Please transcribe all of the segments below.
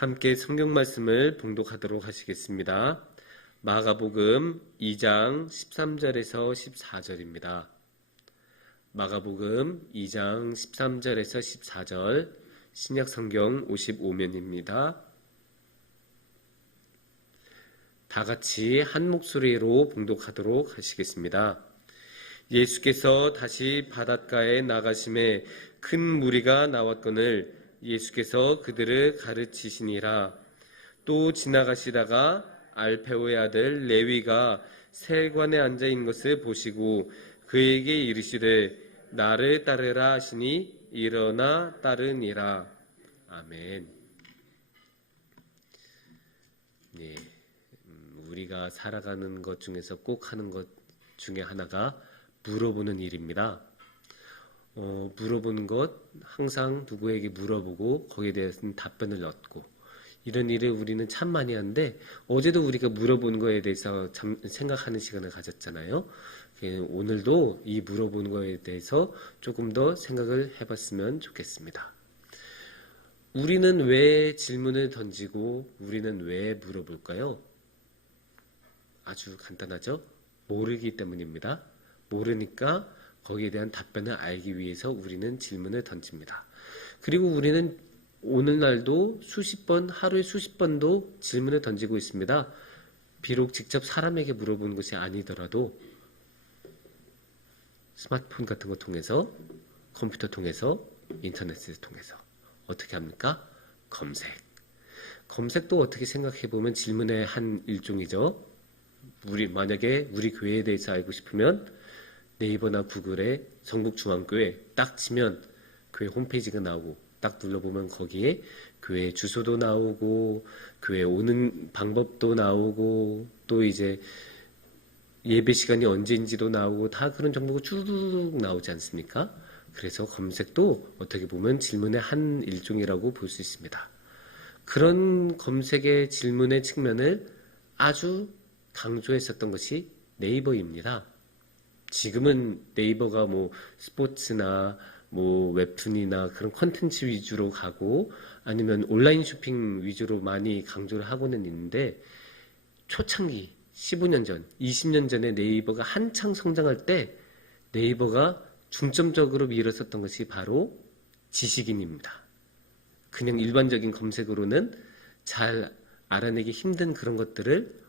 함께 성경 말씀을 봉독하도록 하시겠습니다. 마가복음 2장 13절에서 14절입니다. 마가복음 2장 13절에서 14절 신약성경 55면입니다. 다 같이 한 목소리로 봉독하도록 하시겠습니다. 예수께서 다시 바닷가에 나가심에 큰 무리가 나왔거늘 예수께서 그들을 가르치시니라. 또 지나가시다가 알페오의 아들 레위가 세관에 앉아 있는 것을 보시고 그에게 이르시되 나를 따르라 하시니 일어나 따르니라. 아멘. 네, 우리가 살아가는 것 중에서 꼭 하는 것 중에 하나가 물어보는 일입니다. 물어보는 것, 항상 누구에게 물어보고 거기에 대해서는 답변을 얻고, 이런 일을 우리는 참 많이 하는데, 어제도 우리가 물어보는 거에 대해서 생각하는 시간을 가졌잖아요. 오늘도 이 물어보는 거에 대해서 조금 더 생각을 해봤으면 좋겠습니다. 우리는 왜 질문을 던지고 우리는 왜 물어볼까요? 아주 간단하죠? 모르기 때문입니다. 모르니까 거기에 대한 답변을 알기 위해서 우리는 질문을 던집니다. 그리고 우리는 오늘날도 하루에 수십 번도 질문을 던지고 있습니다. 비록 직접 사람에게 물어보는 것이 아니더라도 스마트폰 같은 거 통해서, 컴퓨터 통해서, 인터넷을 통해서 어떻게 합니까? 검색도 어떻게 생각해보면 질문의 한 일종이죠. 만약에 우리 교회에 대해서 알고 싶으면 네이버나 구글에 성북중앙교회 딱 치면 교회 홈페이지가 나오고 딱 눌러보면 거기에 교회 주소도 나오고 교회 오는 방법도 나오고 또 이제 예배 시간이 언제인지도 나오고 다 그런 정보가 쭉 나오지 않습니까? 그래서 검색도 어떻게 보면 질문의 한 일종이라고 볼 수 있습니다. 그런 검색의 질문의 측면을 아주 강조했었던 것이 네이버입니다. 지금은 네이버가 스포츠나 웹툰이나 그런 콘텐츠 위주로 가고 아니면 온라인 쇼핑 위주로 많이 강조를 하고는 있는데, 초창기 15년 전, 20년 전에 네이버가 한창 성장할 때 네이버가 중점적으로 밀었었던 것이 바로 지식인입니다. 그냥 일반적인 검색으로는 잘 알아내기 힘든 그런 것들을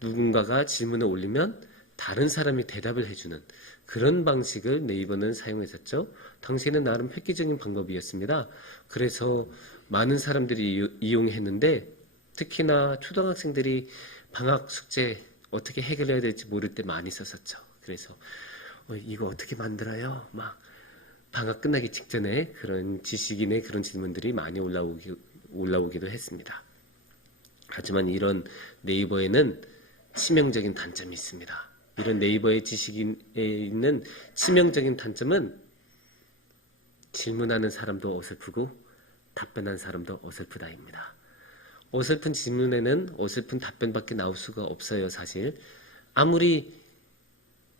누군가가 질문을 올리면 다른 사람이 대답을 해주는 그런 방식을 네이버는 사용했었죠. 당시에는 나름 획기적인 방법이었습니다. 그래서 많은 사람들이 이용했는데, 특히나 초등학생들이 방학 숙제 어떻게 해결해야 될지 모를 때 많이 썼었죠. 그래서 이거 어떻게 만들어요? 막 방학 끝나기 직전에 그런 지식인의 그런 질문들이 많이 올라오기도 했습니다. 하지만 이런 네이버에는 치명적인 단점이 있습니다. 이런 네이버의 지식인에 있는 치명적인 단점은 질문하는 사람도 어설프고 답변하는 사람도 어설프다입니다. 어설픈 질문에는 어설픈 답변밖에 나올 수가 없어요. 사실 아무리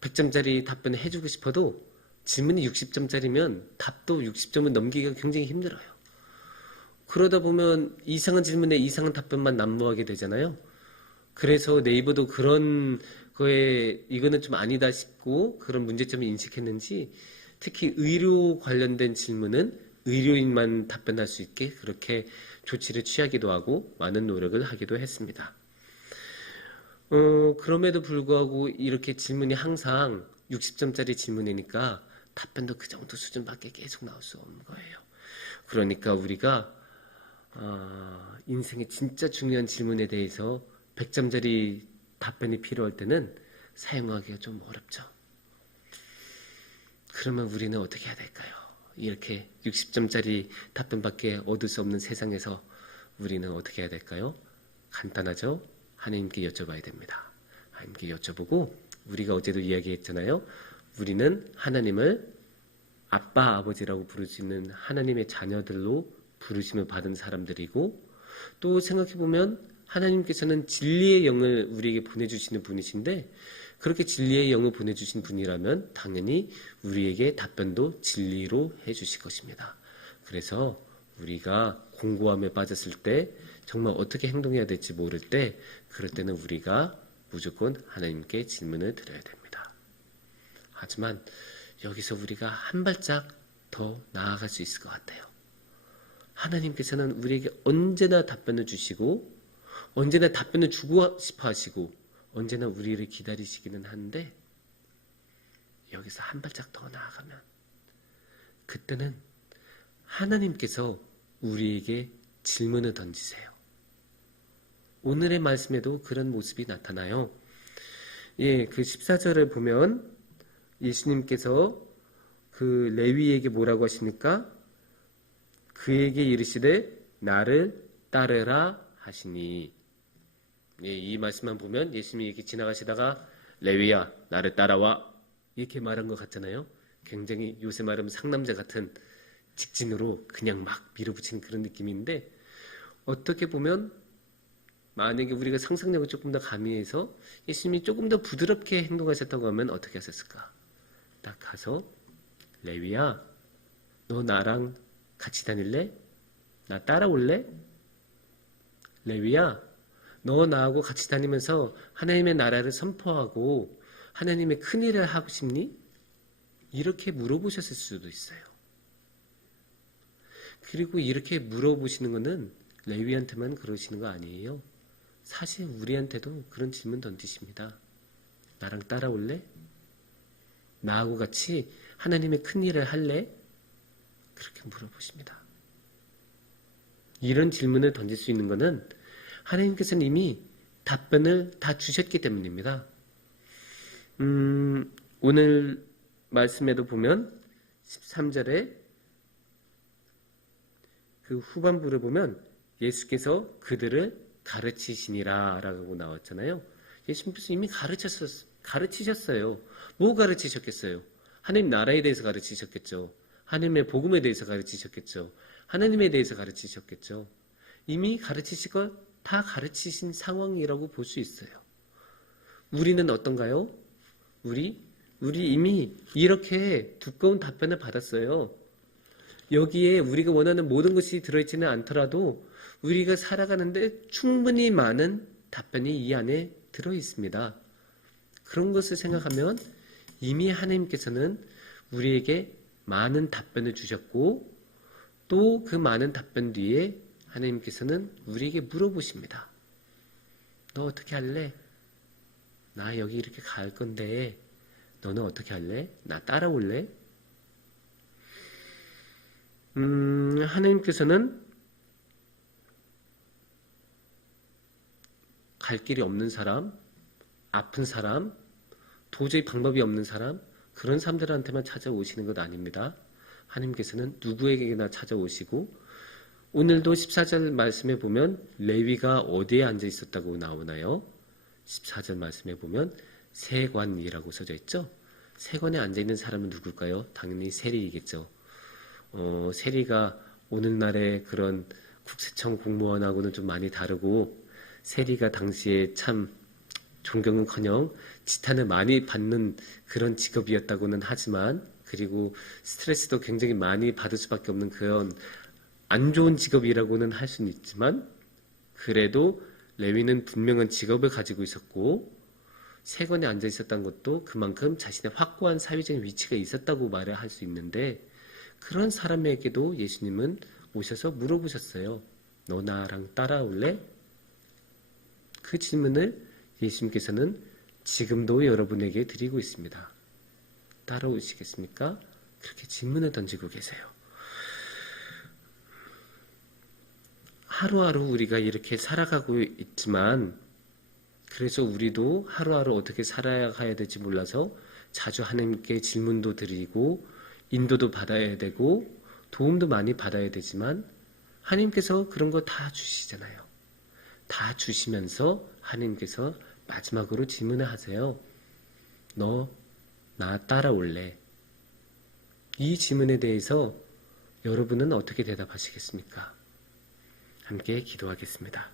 100점짜리 답변을 해주고 싶어도 질문이 60점짜리면 답도 60점을 넘기기가 굉장히 힘들어요. 그러다 보면 이상한 질문에 이상한 답변만 난무하게 되잖아요. 그래서 네이버도 그런 거에 이거는 좀 아니다 싶고 그런 문제점을 인식했는지, 특히 의료 관련된 질문은 의료인만 답변할 수 있게 그렇게 조치를 취하기도 하고 많은 노력을 하기도 했습니다. 그럼에도 불구하고 이렇게 질문이 항상 60점짜리 질문이니까 답변도 그 정도 수준밖에 계속 나올 수 없는 거예요. 그러니까 우리가 인생의 진짜 중요한 질문에 대해서 100점짜리 답변이 필요할 때는 사용하기가 좀 어렵죠. 그러면 우리는 어떻게 해야 될까요? 이렇게 60점짜리 답변밖에 얻을 수 없는 세상에서 우리는 어떻게 해야 될까요? 간단하죠? 하나님께 여쭤봐야 됩니다. 하나님께 여쭤보고, 우리가 어제도 이야기했잖아요. 우리는 하나님을 아빠, 아버지라고 부르시는 하나님의 자녀들로 부르심을 받은 사람들이고, 또 생각해보면 하나님께서는 진리의 영을 우리에게 보내주시는 분이신데, 그렇게 진리의 영을 보내주신 분이라면 당연히 우리에게 답변도 진리로 해주실 것입니다. 그래서 우리가 공고함에 빠졌을 때 정말 어떻게 행동해야 될지 모를 때 그럴 때는 우리가 무조건 하나님께 질문을 드려야 됩니다. 하지만 여기서 우리가 한 발짝 더 나아갈 수 있을 것 같아요. 하나님께서는 우리에게 언제나 답변을 주시고 언제나 답변을 주고 싶어 하시고 언제나 우리를 기다리시기는 하는데 여기서 한 발짝 더 나아가면 그때는 하나님께서 우리에게 질문을 던지세요. 오늘의 말씀에도 그런 모습이 나타나요. 예, 그 14절을 보면 예수님께서 그 레위에게 뭐라고 하십니까? 그에게 이르시되 나를 따르라 하시니. 예, 이 말씀만 보면 예수님이 이렇게 지나가시다가 레위야 나를 따라와 이렇게 말한 것 같잖아요. 굉장히 요새 말하면 상남자 같은 직진으로 그냥 막 밀어붙이는 그런 느낌인데 어떻게 보면 만약에 우리가 상상력을 조금 더 가미해서 예수님이 조금 더 부드럽게 행동하셨다고 하면 어떻게 하셨을까? 딱 가서 레위야 너 나랑 같이 다닐래? 나 따라올래? 레위야 너 나하고 같이 다니면서 하나님의 나라를 선포하고 하나님의 큰 일을 하고 싶니? 이렇게 물어보셨을 수도 있어요. 그리고 이렇게 물어보시는 것은 레위한테만 그러시는 거 아니에요. 사실 우리한테도 그런 질문 던지십니다. 나랑 따라올래? 나하고 같이 하나님의 큰 일을 할래? 그렇게 물어보십니다. 이런 질문을 던질 수 있는 것은 하나님께서는 이미 답변을 다 주셨기 때문입니다. 오늘 말씀에도 보면 13절에 그 후반부를 보면 예수께서 그들을 가르치시니라 라고 나왔잖아요. 예수님께서 이미 가르치셨어요. 뭐 가르치셨겠어요? 하나님 나라에 대해서 가르치셨겠죠. 하나님의 복음에 대해서 가르치셨겠죠. 하나님에 대해서 가르치셨겠죠. 이미 가르치시고 다 가르치신 상황이라고 볼 수 있어요. 우리는 어떤가요? 우리 이미 이렇게 두꺼운 답변을 받았어요. 여기에 우리가 원하는 모든 것이 들어있지는 않더라도 우리가 살아가는데 충분히 많은 답변이 이 안에 들어있습니다. 그런 것을 생각하면 이미 하나님께서는 우리에게 많은 답변을 주셨고 또 그 많은 답변 뒤에 하나님께서는 우리에게 물어보십니다. 너 어떻게 할래? 나 여기 이렇게 갈 건데 너는 어떻게 할래? 나 따라올래? 하나님께서는 갈 길이 없는 사람, 아픈 사람, 도저히 방법이 없는 사람, 그런 사람들한테만 찾아오시는 것 아닙니다. 하나님께서는 누구에게나 찾아오시고 오늘도 14절 말씀에 보면 레위가 어디에 앉아 있었다고 나오나요? 14절 말씀에 보면 세관이라고 써져 있죠. 세관에 앉아 있는 사람은 누굴까요? 당연히 세리이겠죠. 세리가 오늘날의 그런 국세청 공무원하고는 좀 많이 다르고 세리가 당시에 참 존경은커녕 지탄을 많이 받는 그런 직업이었다고는 하지만 그리고 스트레스도 굉장히 많이 받을 수밖에 없는 그런 안 좋은 직업이라고는 할 수는 있지만 그래도 레위는 분명한 직업을 가지고 있었고 세관에 앉아 있었던 것도 그만큼 자신의 확고한 사회적인 위치가 있었다고 말을 할 수 있는데 그런 사람에게도 예수님은 오셔서 물어보셨어요. 너 나랑 따라올래? 그 질문을 예수님께서는 지금도 여러분에게 드리고 있습니다. 따라오시겠습니까? 그렇게 질문을 던지고 계세요. 하루하루 우리가 이렇게 살아가고 있지만 그래서 우리도 하루하루 어떻게 살아가야 될지 몰라서 자주 하나님께 질문도 드리고 인도도 받아야 되고 도움도 많이 받아야 되지만 하나님께서 그런 거 다 주시잖아요. 다 주시면서 하나님께서 마지막으로 질문을 하세요. 너 나 따라올래? 이 질문에 대해서 여러분은 어떻게 대답하시겠습니까? 함께 기도하겠습니다.